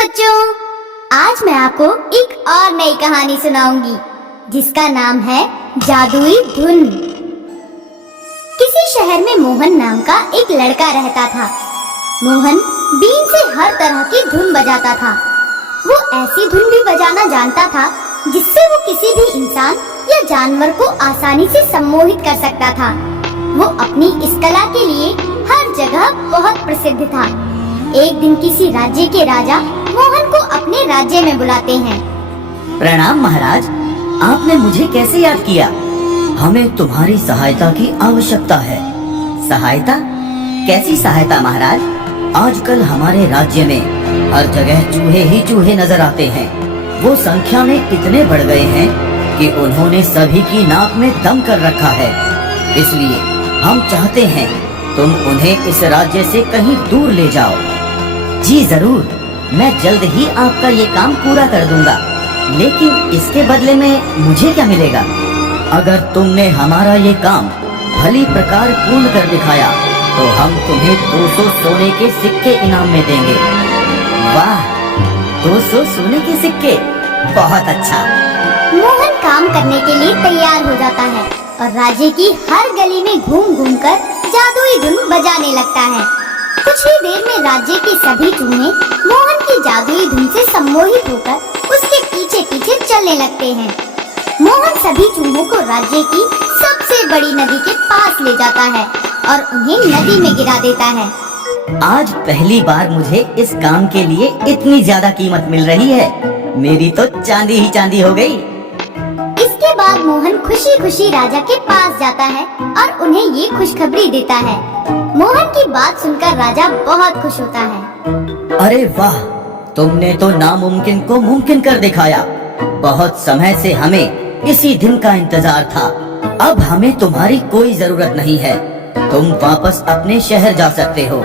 बच्चों, आज मैं आपको एक और नई कहानी सुनाऊंगी जिसका नाम है जादुई धुन। किसी शहर में मोहन नाम का एक लड़का रहता था। मोहन बीन से हर तरह की धुन बजाता था। वो ऐसी धुन भी बजाना जानता था जिससे वो किसी भी इंसान या जानवर को आसानी से सम्मोहित कर सकता था। वो अपनी इस कला के लिए हर जगह बहुत प्रसिद्ध था। एक दिन किसी राज्य के राजा मोहन को अपने राज्य में बुलाते हैं। प्रणाम महाराज, आपने मुझे कैसे याद किया? हमें तुम्हारी सहायता की आवश्यकता है। सहायता? कैसी सहायता महाराज? आजकल हमारे राज्य में हर जगह चूहे ही चूहे नजर आते हैं। वो संख्या में इतने बढ़ गए हैं कि उन्होंने सभी की नाक में दम कर रखा है। इसलिए हम चाहते हैं तुम उन्हें इस राज्य से कहीं दूर ले जाओ। जी जरूर, मैं जल्द ही आपका ये काम पूरा कर दूंगा। लेकिन इसके बदले में मुझे क्या मिलेगा? अगर तुमने हमारा ये काम भली प्रकार पूर्ण कर दिखाया तो हम तुम्हें 200 सोने के सिक्के इनाम में देंगे। वाह, 200 सोने के सिक्के, बहुत अच्छा। मोहन काम करने के लिए तैयार हो जाता है और राज्य की हर गली में घूम घूम कर जादुई धुन बजाने लगता है। कुछ ही देर में राज्य के सभी चूहे मोहन की जादुई धुन से सम्मोहित होकर उसके पीछे पीछे चलने लगते हैं। मोहन सभी चूहों को राज्य की सबसे बड़ी नदी के पास ले जाता है और उन्हें नदी में गिरा देता है। आज पहली बार मुझे इस काम के लिए इतनी ज्यादा कीमत मिल रही है। मेरी तो चांदी ही चांदी हो गई। इसके बाद मोहन खुशी खुशी राजा के पास जाता है और उन्हें ये खुशखबरी देता है। मोहन की बात सुनकर राजा बहुत खुश होता है। अरे वाह, तुमने तो नामुमकिन को मुमकिन कर दिखाया। बहुत समय से हमें इसी दिन का इंतजार था। अब हमें तुम्हारी कोई जरूरत नहीं है। तुम वापस अपने शहर जा सकते हो।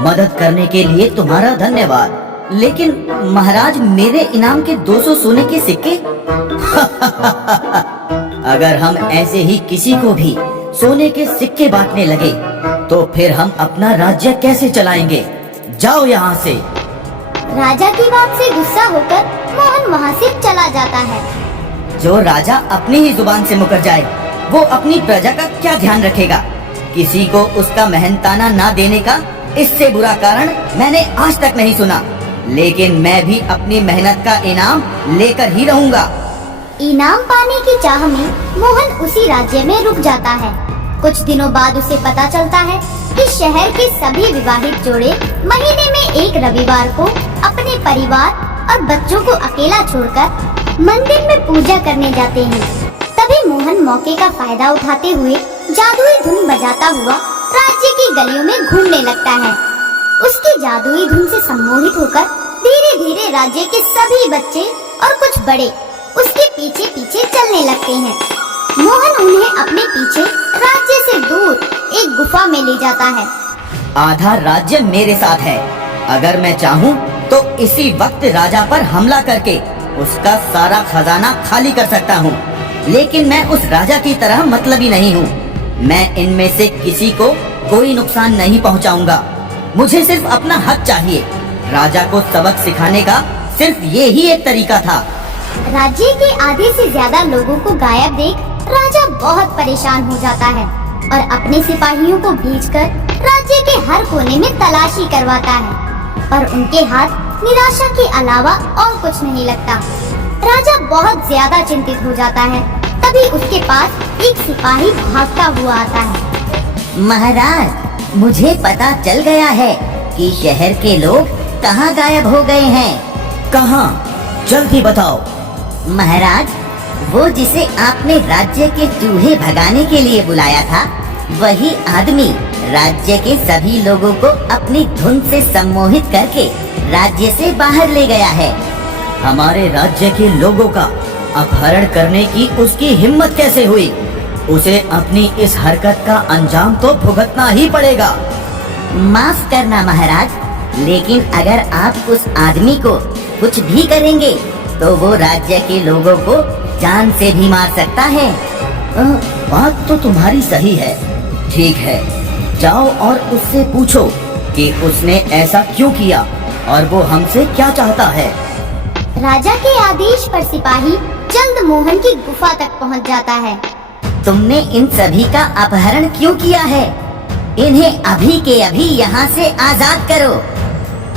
मदद करने के लिए तुम्हारा धन्यवाद। लेकिन महाराज, मेरे इनाम के 200 सोने के सिक्के? अगर हम ऐसे ही किसी को भी सोने के सिक्के बांटने लगे तो फिर हम अपना राज्य कैसे चलाएंगे? जाओ यहाँ से। राजा की बात से गुस्सा होकर मोहन वहाँ से चला जाता है। जो राजा अपनी ही जुबान से मुकर जाए वो अपनी प्रजा का क्या ध्यान रखेगा? किसी को उसका मेहनताना ना देने का इससे बुरा कारण मैंने आज तक नहीं सुना। लेकिन मैं भी अपनी मेहनत का इनाम लेकर ही रहूंगा। इनाम पाने की चाह में मोहन उसी राज्य में रुक जाता है। कुछ दिनों बाद उसे पता चलता है कि शहर के सभी विवाहित जोड़े महीने में एक रविवार को अपने परिवार और बच्चों को अकेला छोड़कर मंदिर में पूजा करने जाते हैं। तभी मोहन मौके का फायदा उठाते हुए जादुई धुन बजाता हुआ राज्य की गलियों में घूमने लगता है। उसकी जादुई धुन से सम्मोहित होकर धीरे धीरे राज्य के सभी बच्चे और कुछ बड़े उसके पीछे पीछे चलने लगते हैं। मोहन उन्हें अपने पीछे राज्य से दूर एक गुफा में ले जाता है। आधा राज्य मेरे साथ है। अगर मैं चाहूँ तो इसी वक्त राजा पर हमला करके उसका सारा खजाना खाली कर सकता हूँ। लेकिन मैं उस राजा की तरह मतलबी नहीं हूँ। मैं इनमें से किसी को कोई नुकसान नहीं पहुँचाऊंगा। मुझे सिर्फ अपना हक चाहिए। राजा को सबक सिखाने का सिर्फ ये ही एक तरीका था। राज्य के आधे से ज्यादा लोगों को गायब देख राजा बहुत परेशान हो जाता है और अपने सिपाहियों को भेजकर राज्य के हर कोने में तलाशी करवाता है। पर उनके हाथ निराशा के अलावा और कुछ नहीं लगता। राजा बहुत ज्यादा चिंतित हो जाता है। तभी उसके पास एक सिपाही भागता हुआ आता है। महाराज, मुझे पता चल गया है कि शहर के लोग कहाँ गायब हो गए हैं। कहाँ? जल्दी बताओ। महाराज, वो जिसे आपने राज्य के चूहे भगाने के लिए बुलाया था, वही आदमी राज्य के सभी लोगों को अपनी धुन से सम्मोहित करके राज्य से बाहर ले गया है। हमारे राज्य के लोगों का अपहरण करने की उसकी हिम्मत कैसे हुई? उसे अपनी इस हरकत का अंजाम तो भुगतना ही पड़ेगा। माफ करना महाराज, लेकिन अगर आप उस आदमी को कुछ भी करेंगे तो वो राज्य के लोगों को जान से भी मार सकता है। बात तो तुम्हारी सही है। ठीक है, जाओ और उससे पूछो कि उसने ऐसा क्यों किया। और वो हमसे क्या चाहता है। राजा के आदेश पर सिपाही जल्द मोहन की गुफा तक पहुंच जाता है। तुमने इन सभी का अपहरण क्यों किया है? इन्हें अभी के अभी यहाँ से आजाद करो।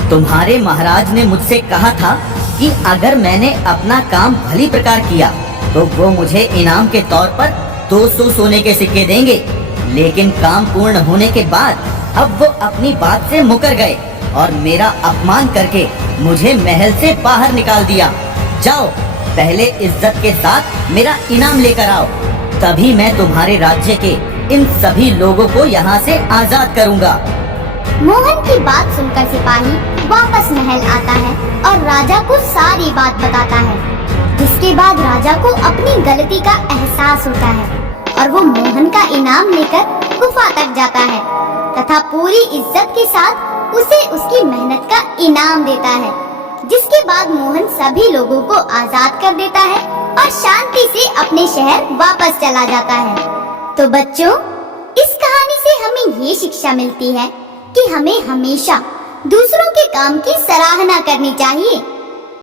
तुम्हारे महाराज ने मुझसे कहा था कि अगर मैंने अपना काम भली प्रकार किया तो वो मुझे इनाम के तौर पर 200 सोने के सिक्के देंगे। लेकिन काम पूर्ण होने के बाद अब वो अपनी बात से मुकर गए और मेरा अपमान करके मुझे महल से बाहर निकाल दिया। जाओ, पहले इज्जत के साथ मेरा इनाम लेकर आओ, तभी मैं तुम्हारे राज्य के इन सभी लोगों को यहाँ से आजाद करूँगा। मोहन की बात सुनकर सिपाही वापस महल आता है और राजा को सारी बात बताता है, जिसके बाद राजा को अपनी गलती का एहसास होता है और वो मोहन का इनाम लेकर गुफा तक जाता है तथा पूरी इज्जत के साथ उसे उसकी मेहनत का इनाम देता है। जिसके बाद मोहन सभी लोगों को आजाद कर देता है और शांति से अपने शहर वापस चला जाता है। तो बच्चों, इस कहानी से हमें ये शिक्षा मिलती है कि हमें हमेशा दूसरों के काम की सराहना करनी चाहिए